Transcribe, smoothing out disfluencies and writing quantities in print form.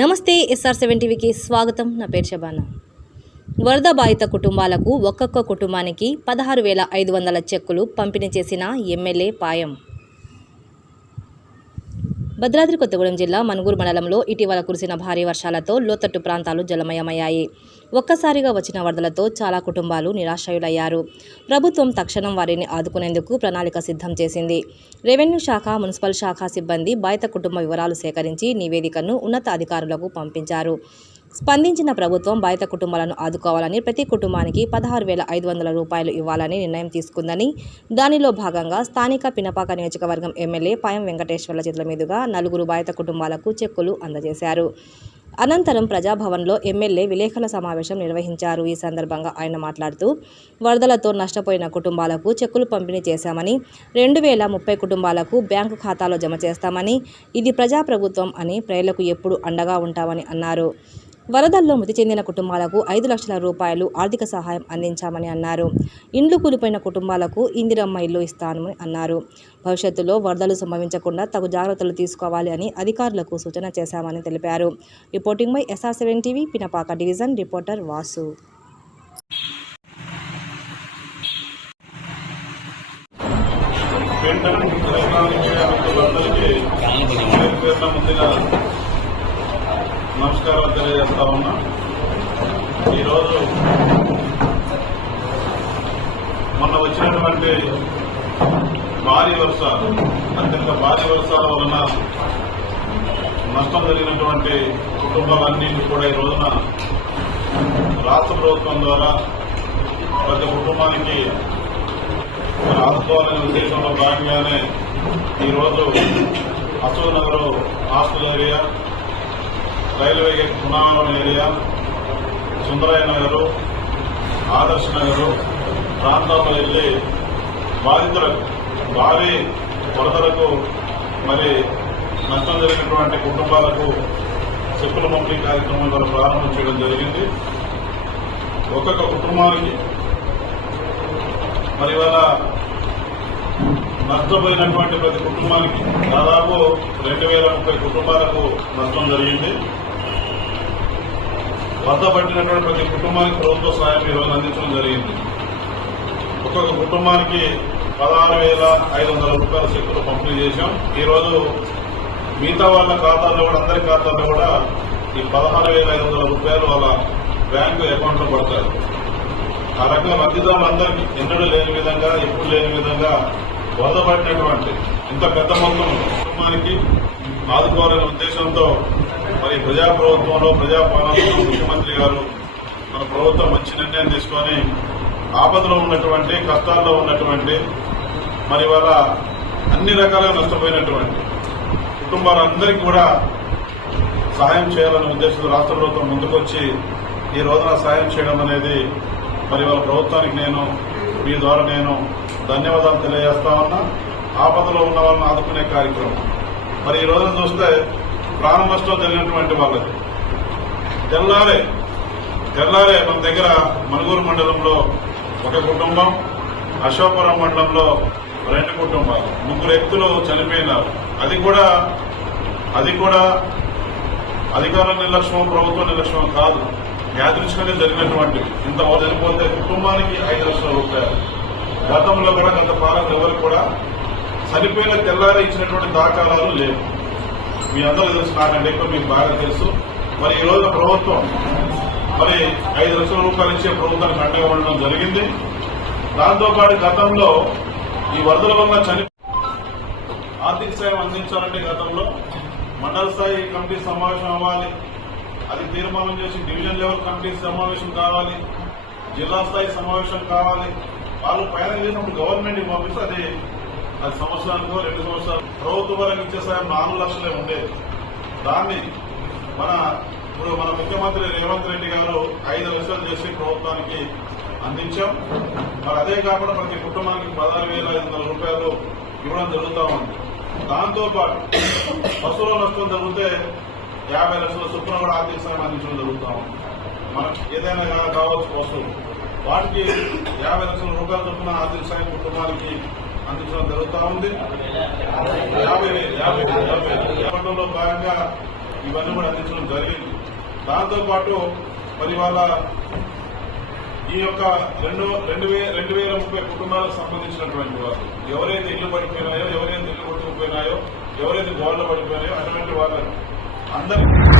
నమస్తే SR7 టీవీకి స్వాగతం. నా పేరు శబానా. వరద బాధిత కుటుంబాలకు ఒక్కొక్క కుటుంబానికి 16,500 చెక్కులు పంపిణీ చేసిన ఎమ్మెల్యే పాయం. భద్రాద్రి కొత్తగూడెం జిల్లా మనుగూరు మండలంలో ఇటీవల కురిసిన భారీ వర్షాలతో లోతట్టు ప్రాంతాలు జలమయమయ్యాయి. ఒక్కసారిగా వచ్చిన వరదలతో చాలా కుటుంబాలు నిరాశ్రయులయ్యారు. ప్రభుత్వం తక్షణం వారిని ఆదుకునేందుకు ప్రణాళిక సిద్ధం చేసింది. రెవెన్యూ శాఖ, మున్సిపల్ శాఖ సిబ్బంది బాధిత కుటుంబ వివరాలు సేకరించి నివేదికను ఉన్నత అధికారులకు పంపించారు. స్పందించిన ప్రభుత్వం బాధిత కుటుంబాలను ఆదుకోవాలని, ప్రతి కుటుంబానికి 16,500 రూపాయలు ఇవ్వాలని నిర్ణయం తీసుకుందని, దానిలో భాగంగా స్థానిక పినపాక నియోజకవర్గం ఎమ్మెల్యే పాయం వెంకటేశ్వర్ల చేతుల మీదుగా 4 బాధిత కుటుంబాలకు చెక్కులు అందజేశారు. అనంతరం ప్రజాభవన్లో ఎమ్మెల్యే విలేకరుల సమావేశం నిర్వహించారు. ఈ సందర్భంగా ఆయన మాట్లాడుతూ, వరదలతో నష్టపోయిన కుటుంబాలకు చెక్కులు పంపిణీ చేశామని, 2,030 కుటుంబాలకు బ్యాంకు ఖాతాలో జమ చేస్తామని, ఇది ప్రజాప్రభుత్వం అని, ప్రజలకు ఎప్పుడు అండగా ఉంటామని అన్నారు. వరదల్లో మృతి చెందిన కుటుంబాలకు 5 లక్షల రూపాయలు ఆర్థిక సహాయం అందించామని అన్నారు. ఇండ్లు కూలిపోయిన కుటుంబాలకు ఇందిరమ్మ ఇల్లు ఇస్తామని అన్నారు. భవిష్యత్తులో వరదలు సంభవించకుండా తగు జాగ్రత్తలు తీసుకోవాలి అని అధికారులకు సూచన చేశామని తెలిపారు. Reporting by SR7 TV, Pinapaka division reporter Vasu. నమస్కారాలు తెలియజేస్తా ఉన్నా. ఈరోజు మొన్న వచ్చినటువంటి అత్యంత భారీ వర్షాల వలన నష్టం జరిగినటువంటి కుటుంబాలన్నింటినీ కూడా ఈ రోజున రాష్ట్ర ప్రభుత్వం ద్వారా ప్రతి కుటుంబానికి ఆదుకోవాలనే ఉద్దేశంలో భాగంగానే ఈరోజు Ashok Nagar hostel area, railway gate Punavaram area, Sundarayya Nagar, Adarsh Nagar ప్రాంతాల్లో వెళ్లి బాధితులకు భారీ వరదలకు మరి నష్టం జరిగినటువంటి కుటుంబాలకు చెక్కుల పంపిణీ కార్యక్రమం ద్వారా ప్రారంభం చేయడం జరిగింది. ఒక్కొక్క కుటుంబానికి మరి ఇవాళ నష్టపోయినటువంటి ప్రతి కుటుంబానికి దాదాపు 2,030 కుటుంబాలకు నష్టం జరిగింది. వరద పట్టినటువంటి ప్రతి కుటుంబానికి ప్రభుత్వ సాయం ఈరోజు అందించడం జరిగింది. ఒక్కొక్క కుటుంబానికి 16,500 రూపాయల చెక్కులు పంపిణీ చేశాం. ఈరోజు మిగతా వాళ్ళ ఖాతాల్లో కూడా, అందరి ఖాతాల్లో కూడా ఈ 16,500 రూపాయలు వాళ్ళ బ్యాంకు అకౌంట్లో పడతారు. ఆ రకంగా లబ్ధిదారులందరికీ ఎన్నడూ లేని విధంగా, ఎప్పుడు లేని విధంగా వరద పడినటువంటి ఇంత పెద్ద మొత్తం కుటుంబానికి ఆదుకోవాలనే ఉద్దేశంతో మరి ప్రజాప్రభుత్వంలో, ప్రజాపాలనలో ముఖ్యమంత్రి గారు మన ప్రభుత్వం మంచి నిర్ణయం తీసుకొని ఆపదలో ఉన్నటువంటి, కష్టాల్లో ఉన్నటువంటి, మరి వాళ్ళ అన్ని రకాలుగా నష్టపోయినటువంటి కుటుంబాలందరికీ కూడా సహాయం చేయాలనే ఉద్దేశంతో రాష్ట్ర ప్రభుత్వం ముందుకొచ్చి ఈ రోజున సహాయం చేయడం అనేది మరి వాళ్ళ ప్రభుత్వానికి మీ ద్వారా నేను ధన్యవాదాలు తెలియజేస్తా ఉన్నా. ఆపదలో ఉన్న వాళ్ళని ఆదుకునే కార్యక్రమం మరి ఈ రోజున చూస్తే ప్రాణ నష్టం జరిగినటువంటి వాళ్ళకి తెల్లారే మన దగ్గర మనుగూరు మండలంలో ఒక కుటుంబం, అశోకపురం మండలంలో 2 కుటుంబాలు, 3 వ్యక్తులు చనిపోయినారు. అది కూడా అధికారుల నిర్లక్ష్యం, ప్రభుత్వ నిర్లక్ష్యం కాదు, యాదృచ్ఛికంగా జరిగినటువంటి ఇంత చనిపోతే కుటుంబానికి 5 లక్షల రూపాయలు. గతంలో కూడా గత పాలకులు ఎవరు కూడా చనిపోయిన తెల్లారి ఇచ్చినటువంటి దాఖలాలు లేవు. మీ అందరూ తెలుసు, నాకంటే ఎక్కువ మీకు బాగా తెలుసు. మరి ఈ రోజు ప్రభుత్వం మరి 5 లక్షల రూపాయలు ఇచ్చే ప్రభుత్వానికి అండగా ఉండడం జరిగింది. దాంతోపాటు గతంలో ఈ వరదల వల్ల ఆర్థిక సాయం అందించాలంటే గతంలో మండల స్థాయి కమిటీ సమావేశం అవ్వాలి, అది తీర్మానం చేసి డివిజన్ లెవెల్ కమిటీ సమావేశం కావాలి, జిల్లా స్థాయి సమావేశం కావాలి. వాళ్ళు పైన చేసినప్పుడు గవర్నమెంట్ పంపిస్తే అది సంవత్సరానికో 2 సంవత్సరాలు ప్రభుత్వ పరంగా ఇచ్చే సాయం 4 లక్షలే ఉండేది. దాన్ని ఇప్పుడు మన ముఖ్యమంత్రి రేవంత్ రెడ్డి గారు 5 లక్షలు చేసి ప్రభుత్వానికి అందించాం. మరి అదే కాకుండా ప్రతి కుటుంబానికి 16,500 రూపాయలు ఇవ్వడం జరుగుతూ ఉంది. దాంతోపాటు పశువుల నష్టం జరిగితే 50 లక్షల చొప్పున కూడా ఆర్థిక సాయం అందించడం జరుగుతూ ఉంది. మనకు ఏదైనా కావచ్చు పశువులు, వాటికి 50 లక్షల రూపాయల చొప్పున ఆర్థిక సాయం కుటుంబానికి అందించడం జరుగుతూ ఉంది. 50,000 భాగంగా ఇవన్నీ కూడా అందించడం జరిగింది. దాంతోపాటు మరి వాళ్ళ ఈ యొక్క 2030 కుటుంబాలకు సంబంధించినటువంటి వాళ్ళు ఎవరైతే ఇల్లు పడిపోయినాయో, ఎవరైతే ఇల్లు కొట్టుకుపోయినాయో, ఎవరైతే గోడలు పడిపోయినాయో అటువంటి వాళ్ళని అందరికీ